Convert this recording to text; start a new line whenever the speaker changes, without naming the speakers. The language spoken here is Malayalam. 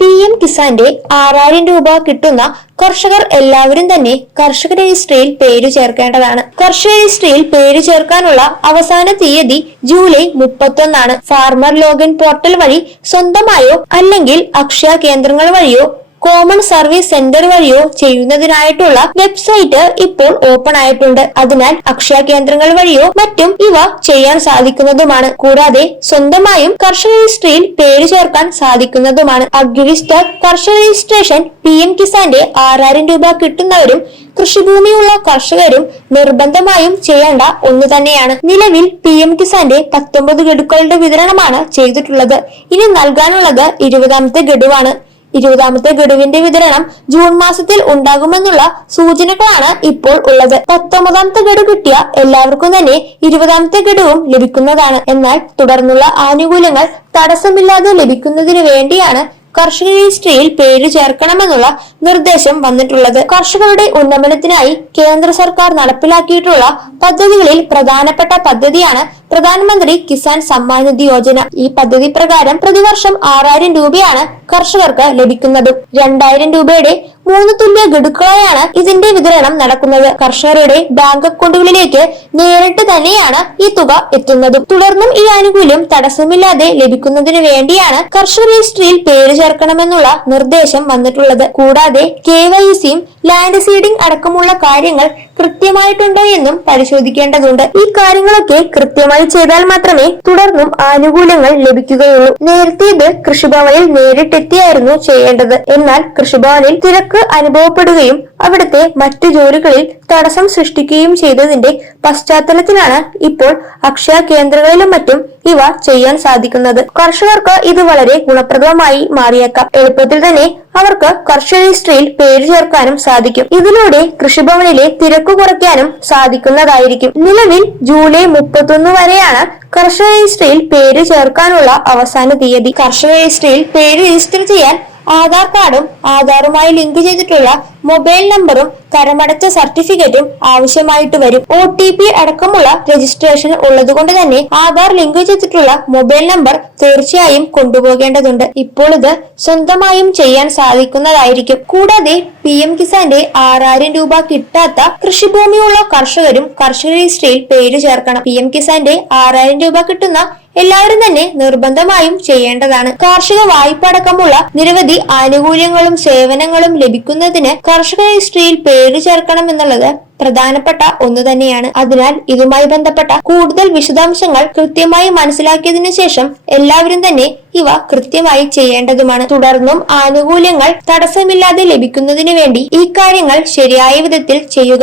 പി എം കിസാന്റെ ആറായിരം രൂപ കിട്ടുന്ന കർഷകർ എല്ലാവരും തന്നെ കർഷക രജിസ്ട്രിയിൽ പേര് ചേർക്കേണ്ടതാണ്. കർഷക രജിസ്ട്രിയിൽ പേര് ചേർക്കാനുള്ള അവസാന തീയതി ജൂലൈ മുപ്പത്തൊന്നാണ്. ഫാർമർ ലോഗിൻ പോർട്ടൽ വഴി സ്വന്തമായോ അല്ലെങ്കിൽ അക്ഷയ കേന്ദ്രങ്ങൾ വഴിയോ കോമൺ സർവീസ് സെന്റർ വഴിയോ ചെയ്യുന്നതിനായിട്ടുള്ള വെബ്സൈറ്റ് ഇപ്പോൾ ഓപ്പൺ ആയിട്ടുണ്ട്. അതിനാൽ അക്ഷയ കേന്ദ്രങ്ങൾ വഴിയോ മറ്റും ഇവ ചെയ്യാൻ സാധിക്കുന്നതുമാണ്. കൂടാതെ സ്വന്തമായും കർഷക രജിസ്ട്രിയിൽ പേര് ചേർക്കാൻ സാധിക്കുന്നതുമാണ്. അഗ്രിസ്റ്റർ കർഷക രജിസ്ട്രേഷൻ പി എം കിസാന്റെ ആറായിരം രൂപ കിട്ടുന്നവരും കൃഷിഭൂമിയുള്ള കർഷകരും നിർബന്ധമായും ചെയ്യേണ്ട ഒന്ന് തന്നെയാണ്. നിലവിൽ പി എം കിസാന്റെ പത്തൊമ്പത് ഗഡുക്കളുടെ വിതരണമാണ് ചെയ്തിട്ടുള്ളത്. ഇനി നൽകാനുള്ളത് ഇരുപതാമത്തെ ഗഡുവാണ്. ഇരുപതാമത്തെ ഗഡുവിന്റെ വിതരണം ജൂൺ മാസത്തിൽ ഉണ്ടാകുമെന്നുള്ള സൂചനകളാണ് ഇപ്പോൾ ഉള്ളത്. പത്തൊമ്പതാമത്തെ ഗഡു കിട്ടിയ എല്ലാവർക്കും തന്നെ ഇരുപതാമത്തെ ഗഡുവും ലഭിക്കുന്നതാണ്. എന്നാൽ തുടർന്നുള്ള ആനുകൂല്യങ്ങൾ തടസ്സമില്ലാതെ ലഭിക്കുന്നതിന് വേണ്ടിയാണ് കർഷക രജിസ്ട്രിയിൽ പേര് ചേർക്കണമെന്നുള്ള നിർദ്ദേശം വന്നിട്ടുള്ളത്. കർഷകരുടെ ഉന്നമനത്തിനായി കേന്ദ്ര സർക്കാർ നടപ്പിലാക്കിയിട്ടുള്ള പദ്ധതികളിൽ പ്രധാനപ്പെട്ട പദ്ധതിയാണ് പ്രധാനമന്ത്രി കിസാൻ സമ്മാൻ നിധി യോജന. ഈ പദ്ധതി പ്രകാരം പ്രതിവർഷം ആറായിരം രൂപയാണ് കർഷകർക്ക് ലഭിക്കുന്നത്. രണ്ടായിരം രൂപയുടെ മൂന്ന് തുല്യ ഗഡുക്കളായാണ് ഇതിന്റെ വിതരണം നടക്കുന്നത്. കർഷകരുടെ ബാങ്ക് അക്കൗണ്ടുകളിലേക്ക് നേരിട്ട് തന്നെയാണ് ഈ തുക എത്തുന്നതും. തുടർന്നും ഈ ആനുകൂല്യം തടസ്സമില്ലാതെ ലഭിക്കുന്നതിന് വേണ്ടിയാണ് കർഷക രജിസ്ട്രിയിൽ പേര് ചേർക്കണമെന്നുള്ള നിർദ്ദേശം വന്നിട്ടുള്ളത്. കൂടാതെ കെ വൈ സിയും ലാൻഡ് സീഡിംഗ് അടക്കമുള്ള കാര്യങ്ങൾ കൃത്യമായിട്ടുണ്ടോ എന്നും പരിശോധിക്കേണ്ടതുണ്ട്. ഈ കാര്യങ്ങളൊക്കെ കൃത്യമായി ചെയ്താൽ മാത്രമേ തുടർന്നും ആനുകൂല്യങ്ങൾ ലഭിക്കുകയുള്ളൂ. നേരത്തെ ഇത് കൃഷിഭവനിൽ നേരിട്ടെത്തിയായിരുന്നു ചെയ്യേണ്ടത്. എന്നാൽ കൃഷിഭവനിൽ തിരക്ക് അനുഭവപ്പെടുകയും അവിടുത്തെ മറ്റു ജോലികളിൽ തടസ്സം സൃഷ്ടിക്കുകയും ചെയ്തതിന്റെ പശ്ചാത്തലത്തിലാണ് ഇപ്പോൾ അക്ഷയ കേന്ദ്രങ്ങളിലും മറ്റും ഇവ ചെയ്യാൻ സാധിക്കുന്നത്. കർഷകർക്ക് ഇത് വളരെ ഗുണപ്രദമായി മാറിയേക്കാം. എളുപ്പത്തിൽ തന്നെ അവർക്ക് കർഷക രജിസ്ട്രിയിൽ പേര് ചേർക്കാനും സാധിക്കും. ഇതിലൂടെ കൃഷിഭവനിലെ തിരക്ക് കുറയ്ക്കാനും സാധിക്കുന്നതായിരിക്കും. നിലവിൽ ജൂലൈ മുപ്പത്തൊന്ന് വരെയാണ് കർഷക രജിസ്ട്രിയിൽ പേര് ചേർക്കാനുള്ള അവസാന തീയതി. കർഷക രജിസ്ട്രിയിൽ പേര് രജിസ്റ്റർ ചെയ്യാൻ ആധാർ കാർഡും ആധാറുമായി ലിങ്ക് ചെയ്തിട്ടുള്ള മൊബൈൽ നമ്പറും കരമടച്ച സർട്ടിഫിക്കറ്റും ആവശ്യമായിട്ട് വരും. ഒ ടി പി അടക്കമുള്ള രജിസ്ട്രേഷൻ ഉള്ളതുകൊണ്ട് തന്നെ ആധാർ ലിങ്ക് ചെയ്തിട്ടുള്ള മൊബൈൽ നമ്പർ തീർച്ചയായും കൊണ്ടുപോകേണ്ടതുണ്ട്. ഇപ്പോൾ ഇത് സ്വന്തമായും ചെയ്യാൻ സാധിക്കുന്നതായിരിക്കും. കൂടാതെ പി എം കിസാന്റെ ആറായിരം രൂപ കിട്ടാത്ത കൃഷിഭൂമിയുള്ള കർഷകരും കർഷക രജിസ്ട്രിയിൽ പേര് ചേർക്കണം. പി എം കിസാന്റെ ആറായിരം രൂപ കിട്ടുന്ന എല്ലാവരും തന്നെ നിർബന്ധമായും ചെയ്യേണ്ടതാണ്. കാർഷിക വായ്പ നിരവധി ആനുകൂല്യങ്ങളും സേവനങ്ങളും ലഭിക്കുന്നതിന് കർഷക രജിസ്ട്രിയിൽ പേര് ചേർക്കണം എന്നുള്ളത് പ്രധാനപ്പെട്ട ഒന്ന് തന്നെയാണ്. അതിനാൽ ഇതുമായി ബന്ധപ്പെട്ട കൂടുതൽ വിശദാംശങ്ങൾ കൃത്യമായി മനസ്സിലാക്കിയതിനു ശേഷം എല്ലാവരും തന്നെ ഇവ കൃത്യമായി ചെയ്യേണ്ടതുമാണ്. തുടർന്നും ആനുകൂല്യങ്ങൾ തടസ്സമില്ലാതെ ലഭിക്കുന്നതിനു വേണ്ടി ഈ കാര്യങ്ങൾ ശരിയായ വിധത്തിൽ ചെയ്യുക.